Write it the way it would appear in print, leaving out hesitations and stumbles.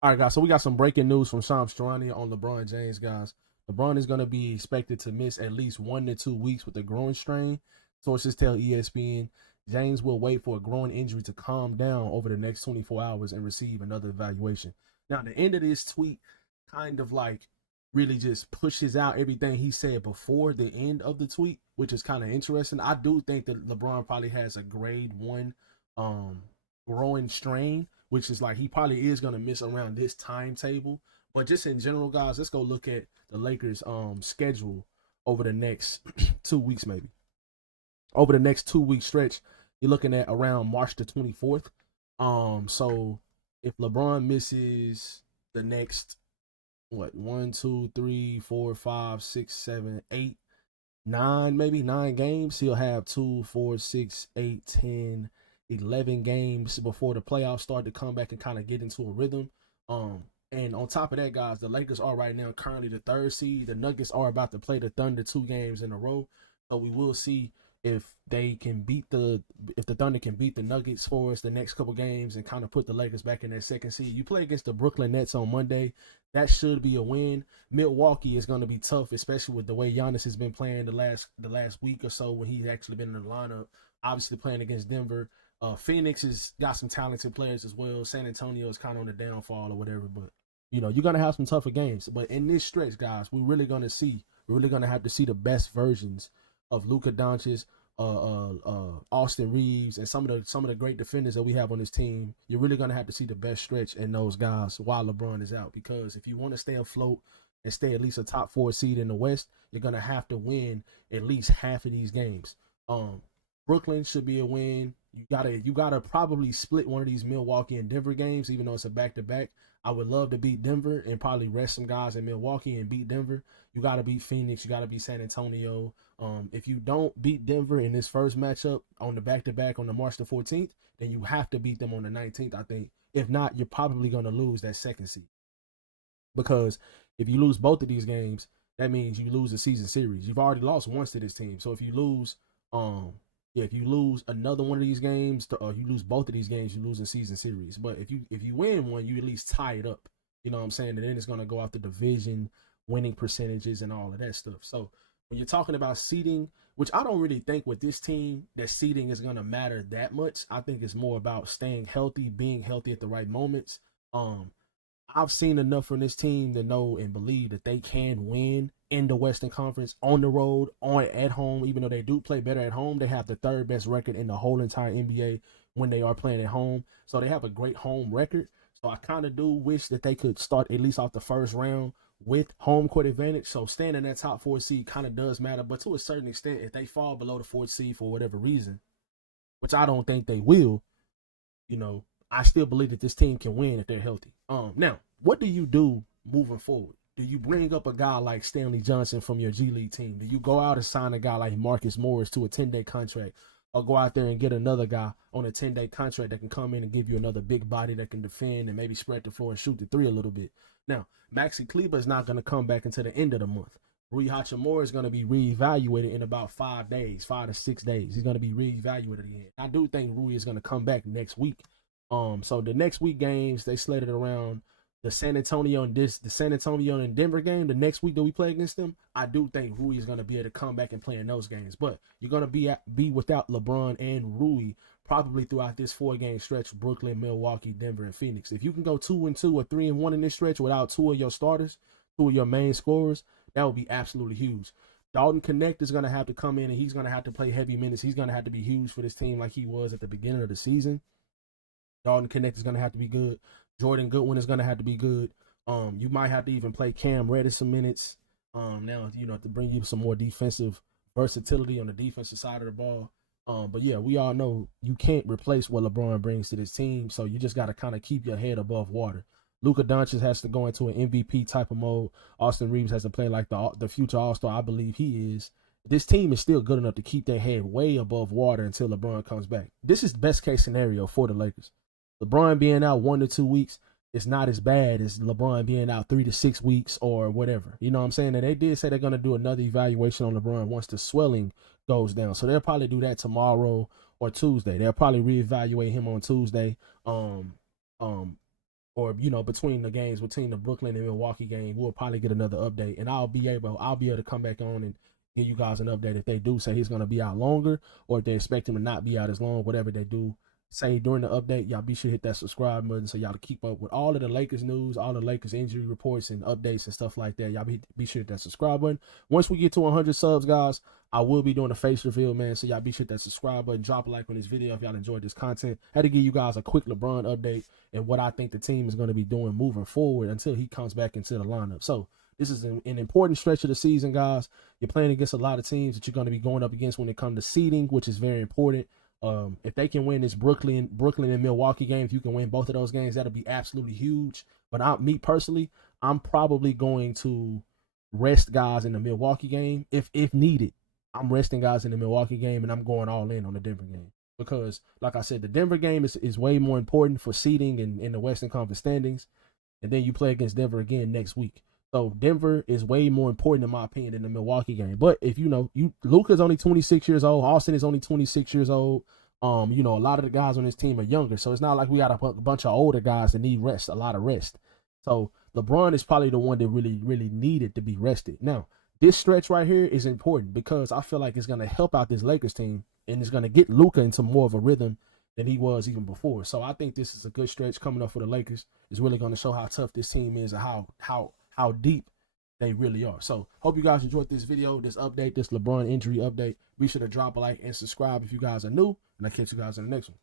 All right, guys. So we got some breaking news from Shams Charania on LeBron James, guys. LeBron is going to be expected to miss at least 1 to 2 weeks with a growing strain. Sources tell ESPN James will wait for a growing injury to calm down over the next 24 hours and receive another evaluation. Now, the end of this tweet kind of like really just pushes out everything he said before the end of the tweet, which is kind of interesting. I do think that LeBron probably has a grade one um growing strain, which is like he probably is gonna miss around this timetable. But just in general, guys, let's go look at the Lakers schedule over the next 2 weeks, maybe. Over the next 2 week stretch, you're looking at around March the 24th. So if LeBron misses the next what 1, 2, 3, 4, 5, 6, 7, 8, 9, maybe 9 games. He'll have 2, 4, 6, 8, 10, 11 games before the playoffs start to come back and kind of get into a rhythm. Um, and on top of that, guys, the Lakers are right now currently the third seed. The Nuggets are about to play the Thunder 2 games in a row. So we will see if they can beat if the Thunder can beat the Nuggets for us the next couple games and kind of put the Lakers back in that second seed. You play against the Brooklyn Nets on Monday. That should be a win. Milwaukee is going to be tough, especially with the way Giannis has been playing the last week or so when he's actually been in the lineup. Obviously playing against Denver. Phoenix has got some talented players as well. San Antonio is kind of on the downfall or whatever, but you're gonna have some tougher games. But in this stretch, guys, we're really gonna have to see the best versions of Luka Doncic, Austin Reeves, and some of the great defenders that we have on this team. You're really gonna have to see the best stretch in those guys while LeBron is out, because if you want to stay afloat and stay at least a top four seed in the West, you're gonna have to win at least half of these games. Um, Brooklyn should be a win. You gotta probably split one of these Milwaukee and Denver games, even though it's a back to back. I would love to beat Denver and probably rest some guys in Milwaukee and beat Denver. You gotta beat Phoenix. You gotta beat San Antonio. If you don't beat Denver in this first matchup on the back to back on the March the 14th, then you have to beat them on the 19th, I think. If not, you're probably gonna lose that second seed, because if you lose both of these games, that means you lose the season series. You've already lost once to this team, so if you lose, um, yeah, if you lose another one of these games, or you lose both of these games, you lose the season series. But if you win one, you at least tie it up. You know what I'm saying? And then it's gonna go out the division winning percentages and all of that stuff. So when you're talking about seeding, which I don't really think with this team that seeding is gonna matter that much. I think it's more about staying healthy, being healthy at the right moments. Um, I've seen enough from this team to know and believe that they can win in the Western Conference on the road, on at home. Even though they do play better at home, they have the third best record in the whole entire NBA when they are playing at home. So they have a great home record. So I kind of do wish that they could start at least off the first round with home court advantage. So staying in that top four seed kind of does matter, but to a certain extent, if they fall below the fourth seed for whatever reason, which I don't think they will, you know, I still believe that this team can win if they're healthy. Now, what do you do moving forward? Do you bring up a guy like Stanley Johnson from your G League team? Do you go out and sign a guy like Marcus Morris to a 10-day contract? Or go out there and get another guy on a 10-day contract that can come in and give you another big body that can defend and maybe spread the floor and shoot the three a little bit? Now, Maxi Kleber is not going to come back until the end of the month. Rui Hachimura is going to be reevaluated in about 5 days, 5 to 6 days. He's going to be reevaluated again. I do think Rui is going to come back next week. So the next week games they slated around the San Antonio and Denver game. The next week that we play against them, I do think Rui is going to be able to come back and play in those games. But you're going to be without LeBron and Rui probably throughout this 4 game stretch: Brooklyn, Milwaukee, Denver, and Phoenix. If you can go 2-2 or 3-1 in this stretch without two of your starters, two of your main scorers, that would be absolutely huge. Dalton Connect is going to have to come in and he's going to have to play heavy minutes. He's going to have to be huge for this team like he was at the beginning of the season. Dalton Connect is going to have to be good. Jordan Goodwin is going to have to be good. You might have to even play Cam Reddish some minutes. Now, to bring you some more defensive versatility on the defensive side of the ball. But yeah, we all know you can't replace what LeBron brings to this team. So you just got to kind of keep your head above water. Luka Doncic has to go into an MVP type of mode. Austin Reeves has to play like the future All-Star I believe he is. This team is still good enough to keep their head way above water until LeBron comes back. This is the best case scenario for the Lakers. LeBron being out 1 to 2 weeks is not as bad as LeBron being out 3 to 6 weeks or whatever. You know what I'm saying? And they did say they're going to do another evaluation on LeBron once the swelling goes down. So they'll probably do that tomorrow or Tuesday. They'll probably reevaluate him on Tuesday. Um, or between the games, between the Brooklyn and Milwaukee game, we'll probably get another update, and I'll be able to come back on and give you guys an update if they do say he's going to be out longer, or if they expect him to not be out as long. Whatever they do say during the update, y'all be sure to hit that subscribe button so y'all to keep up with all of the Lakers news, all the Lakers injury reports and updates and stuff like that. Y'all be sure to hit that subscribe button. Once we get to 100 subs, guys, I will be doing a face reveal, man. So y'all be sure to hit that subscribe button, drop a like on this video if y'all enjoyed this content. I had to give you guys a quick LeBron update and what I think the team is going to be doing moving forward until he comes back into the lineup. So this is an important stretch of the season, guys. You're playing against a lot of teams that you're going to be going up against when it comes to seeding, which is very important. If they can win this Brooklyn and Milwaukee game, if you can win both of those games, that'll be absolutely huge. But me personally, I'm probably going to rest guys in the Milwaukee game if needed. I'm resting guys in the Milwaukee game, and I'm going all in on the Denver game because, like I said, the Denver game is way more important for seeding in the Western Conference standings, and then you play against Denver again next week. So Denver is way more important, in my opinion, than the Milwaukee game. But if Luka's only 26 years old, Austin is only 26 years old. A lot of the guys on this team are younger, so it's not like we got a bunch of older guys that need rest, a lot of rest. So LeBron is probably the one that really, really needed to be rested. Now, this stretch right here is important because I feel like it's going to help out this Lakers team, and it's going to get Luka into more of a rhythm than he was even before. So I think this is a good stretch coming up for the Lakers. It's really going to show how tough this team is and how deep they really are. So hope you guys enjoyed this video, this update, this LeBron injury update. Be sure to drop a like and subscribe if you guys are new, and I'll catch you guys in the next one.